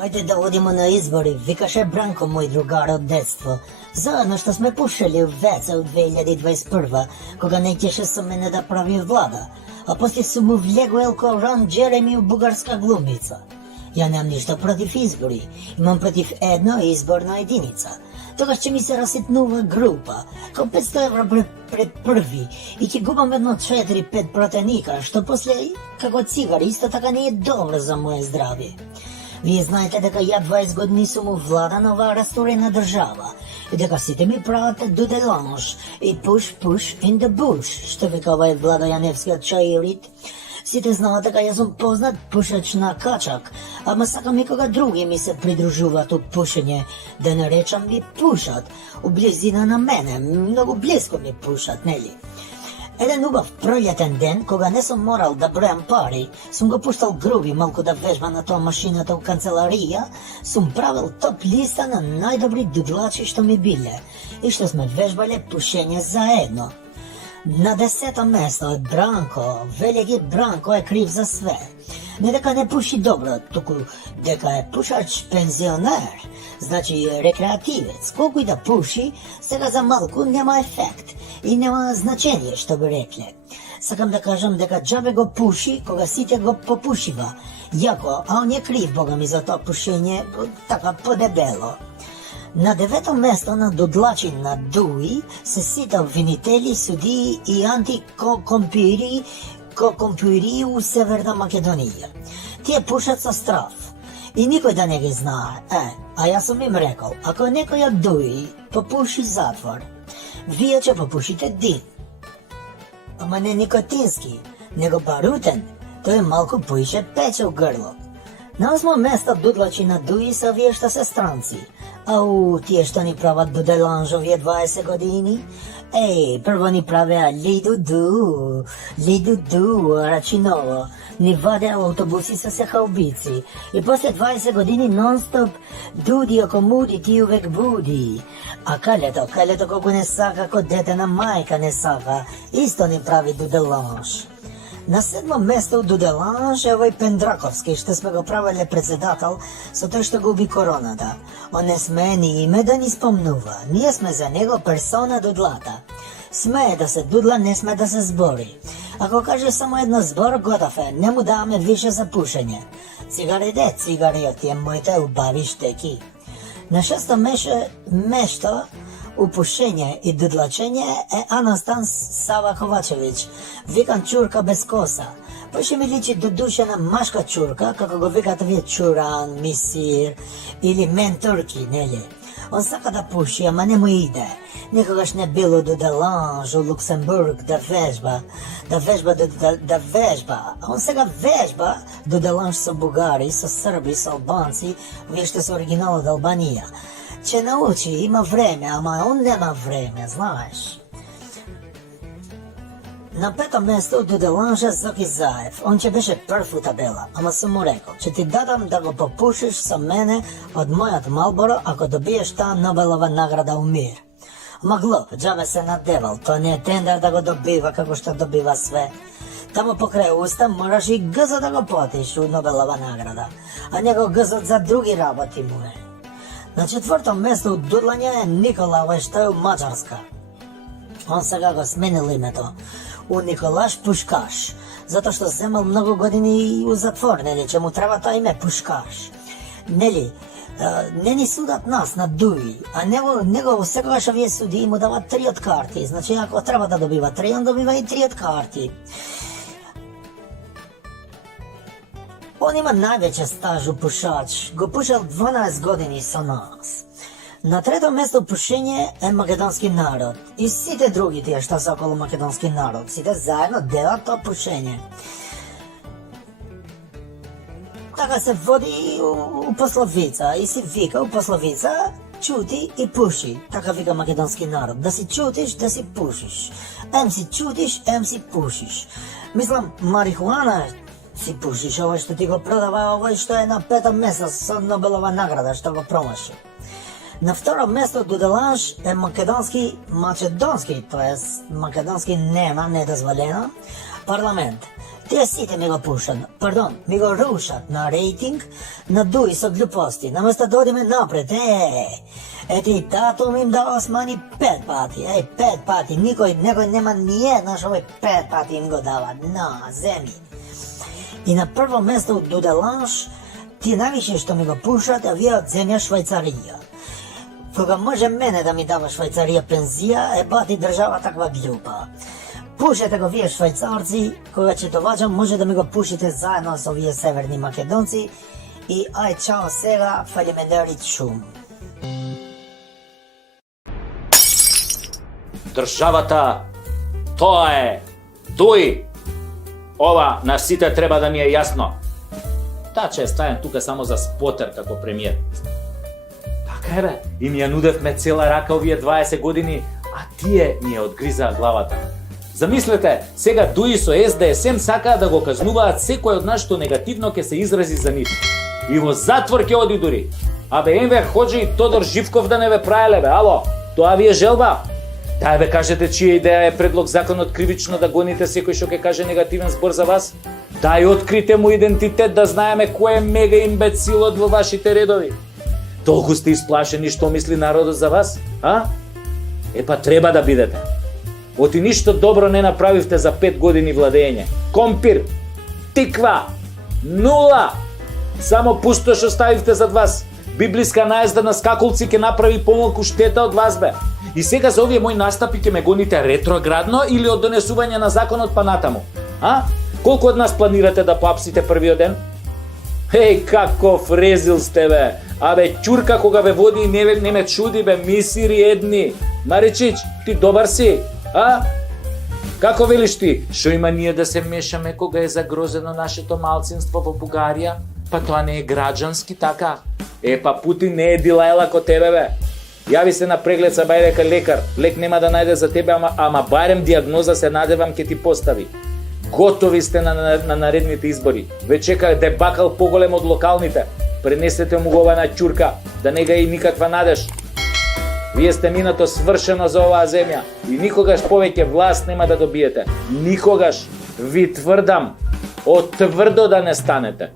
Hajde da odimo na izbori, викаше Бранко, moj drugar od детство. Zajedno što sme pušili u veca u 2021. Koga najtješe su mene da pravi vlada. A poslije su mu vljegovali kao Ron Jeremy u bugarska glumica. Ja nemam ništa protiv izbori, imam protiv jedno izborna jedinica. Toga će mi se rasitnuva grupa, kao 500 evra pred prvi i ti gubam jedno 4-5 protenika, što poslije kako cigar isto tako nije dobro za moje zdravje. Vi знаете дека ја 20 години сум у влада на оваа расторена држава и дека сите ми прават дуделанш и push in the bush, што вика овај Владо Јаневскиот чаирит. Сите знаат дека јас сум познат пушач на качак, ама сакам и кога други ми се придружуваат у пушење, да не речам ми пушат, у близина на мене, многу близко ми пушат, нели? Еден убав пролетен ден, кога не сум морал да бројам пари, сум го пуштал Груби малку да вежба на тоа машината у канцеларија, сум правил топ листа на најдобри дудлачи што ми биле и што сме вежбале пушење заедно. На 10-то место е Бранко, велики Бранко е крив за све. Не дека не пуши добро, туку дека е пушач пензионер, значи рекреативец. Колку и да пуши, сега за малку нема ефект и нема значење, што би рекле. Сакам да кажам дека џабе го пуши кога сите го попушива. Јако, а он е крив, бога ми, за тоа пушење, така подебело. На 9-то место на дудлачи на Дуи се сите обвинители, судии и антикомпири у Северна Македонија. Тие пушат со страв и никој да не ги знае. А јас сум им рекол, ако некој од Дуи попуши затвор, вие ќе попушите дим. Ама не никотински, него барутен, тој малку поише пече у грло. На 8-то место дудлачи на Дуи се овие што се странци. Ау, тие што ни прават дуделанж овие 20 години? Прво ни правеа лиду-ду, рачиново, ни вадеа автобуси со сехаубици. И после 20 години нон-стоп дуди око муди ти увек буди. А калето колку не сака, ко дете на мајка не сака, исто ни прави дуделанж. На 7-то место у дуделанж е овој Пендраковски, што сме го правеле председател со тој што губи короната. Он не смее ни име да ни спомнува. Ние сме за него персона дудлата. Смее да се дудла, не сме да се збори. Ако каже само едно збор, готов е, не му даваме више за пушење. Цигари од тие моите убави штеки. На 6-то место у пушење и дудлачење е Анастан Сава Ковачевиќ, викан чурка без коса. Поше ми личи до душа на машка чурка, како го викат вие чуран, мисир или мен турки, нели? Он сака да пуши, ама не му иде. Никогаш не било дуделанж у Луксембург да вежба. А он сега вежба дуделанж со бугари, со срби, со албанци, вие што се оригинал од Албанија. Че научи, има време, ама он нема време, знаеш. На 5-то место дуделанжа Зоки Заев. Он ќе беше прв у табела, ама сум му рекол, че ти дадам да го попушиш со мене од мојот Малборо ако добиеш таа Нобелова награда у мир. Ама глуп, џабе се надевал, тоа не е тендер да го добива како што добива све. Тамо покрај уста мораш и гзот да го платиш у Нобелова награда, а него гзот за други работи му е. На 4-то место у дудлање е Никола, што е у Маđarска. Он сега го сменил името у Николаш Пушкаш, затоа што земал многу години у затвор, нели, че му треба тоа име Пушкаш. Нели, не ни судат нас на Дуи, а него секогаш овие суди му дават 3 од карти, значи ако треба да добива 3, он добива и 3 од карти. Он има највеќе стаж у пушач, го пушал 12 години со нас. На 3-то место пушење е македонски народ и сите други тие што се околу македонски народ, сите заедно делат тоа пушење. Така се води у пословица и си вика у пословица чути и пуши, така вика македонски народ, да си чутиш, да си пушиш. Ем си чутиш, ем си пушиш. Мислам, марихуана си пушиш, овој што ти го продава, овој што е на 5-то место со Нобелова награда, што го промаши. На 2-то место дуделанж е македонски, тоа е македонски нема, недозволено, парламент. Те сите ми го пушат, ми го рушат на рейтинг, на дуи со глупости. Наместо да одиме напред, ети татум им дава смани 5 пати, 5 пати, некој нема ни една што 5 пати им го дава, на земји. И на прво место од Дуделанш, ти највише што ми го пушат, а вие од земја Швајцарија. Кога може мене да ми дава Швајцарија пензија, бати држава таква глупа. Пушете го вие швајцарци, кога ќе доваѓам може да ми го пушите заедно со вие северни македонци и ај чао сега, фалимендарит шум. Државата, тоа е, тој, ова на сите треба да ми е јасно. Таче е ставен тука само за спотер како премиер. Така е бе, и ми ја нудевме цела рака овие 20 години, а тие ми ја одгризаа главата. Замислете, сега дуи со СДСМ сакаат да го казнуваат секој од нас што негативно ќе се изрази за нив. И во затвор ќе оди дури. Абе Енвер Хоџи и Тодор Живков да не ве праеле бе, ало, тоа ви е желба? Дај бе кажете чија идеја е предлог законот кривично да гоните секој што ќе каже негативен збор за вас? Дај открите му идентитет да знаеме кој е мега имбецилот во вашите редови. Толку сте исплашени што мисли народот за вас, а? Епа треба да бидете. Оти ништо добро не направивте за 5 години владење. Компир, тиква, нула. Само пустош оставивте зад вас. Библиска наезда на скакулци ќе направи помалку штета од вас бе. И сега за овие мои настапи ќе ме гоните ретроградно или од донесување на законот па натаму? А? Колку од нас планирате да поапсите првиот ден? Еј, каков резил сте бе! Абе, ќурка кога ве води не ме чуди бе, мисири едни. Маричич, ти добар си? А? Како велиш ти? Шо има ние да се мешаме кога е загрозено нашето малцинство во Бугарија? Па тоа не е граѓански така. Па Путин не е Дилајла ко тебе бе. Јави се на преглед са бај дека лекар. Лек нема да најде за тебе, ама барем диагноза се надевам ке ти постави. Готови сте на наредните избори. Ве чека дебакал поголем од локалните. Пренесете му го на ќурка, да не га и никаква надеж. Вие сте минато свршено за оваа земја и никогаш повеќе власт нема да добиете. Никогаш, ви тврдам, од тврдо да не станете.